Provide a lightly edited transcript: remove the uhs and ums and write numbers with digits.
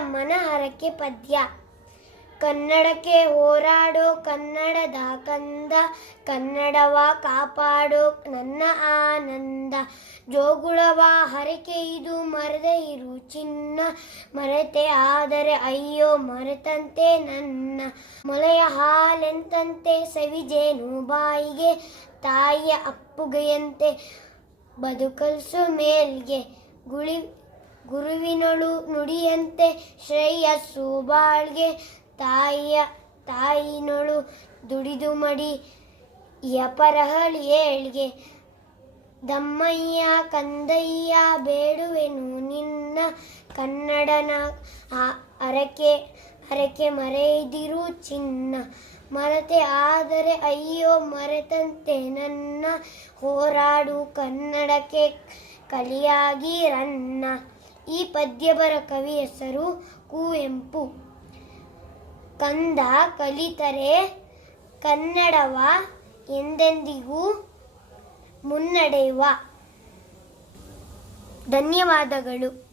ಕನ್ನಡಮ್ಮನ ಹರಕೆ ಪದ್ಯ. ಕನ್ನಡಕ್ಕೆ ಹೋರಾಡೋ ಕನ್ನಡದ ಕಂದ, ಕನ್ನಡವ ಕಾಪಾಡೋ ನನ್ನ ಆನಂದ. ಜೋಗುಳವ ಹರಕೆ ಇದು ಮರೆದೇ ಇರು ಚಿನ್ನ, ಮರೆತೆ ಆದರೆ ಅಯ್ಯೋ ಮರೆತಂತೆ ನನ್ನ. ಮೊಲೆಯ ಹಾಲೆಂತಂತೆ ಸವಿಜೇನು ಬಾಯಿಗೆ, ತಾಯಿಯ ಅಪ್ಪುಗೆಯಂತೆ ಬದುಕಲ್ಸು ಮೇಲ್ಗೆ. ಗುರುವಿನಳು ನುಡಿಯಂತೆ ಶ್ರೇಯಸ್ಸು ಬಾಳ್ಗೆ, ತಾಯಿನೊಳು ದುಡಿದು ಮಡಿ ಯಪರಹಳಿ ಏಳ್ಗೆ. ದಮ್ಮಯ್ಯ ಕಂದಯ್ಯ ಬೇಡುವೆನು ನಿನ್ನ, ಕನ್ನಡನ ಹರಕೆ ಮರೆದಿರು ಚಿನ್ನ, ಮರೆತೆ ಆದರೆ ಅಯ್ಯೋ ಮರೆತಂತೆ ನನ್ನ. ಹೋರಾಡು ಕನ್ನಡಕ್ಕೆ ಕಲಿಯಾಗಿ ರನ್ನ. ಈ ಪದ್ಯಬರ ಕವಿ ಹೆಸರು ಕುವೆಂಪು. ಕಂದ ಕಲಿತರೆ ಕನ್ನಡವ ಎಂದೆಂದಿಗೂ ಮುನ್ನಡೆಯುವ. ಧನ್ಯವಾದಗಳು.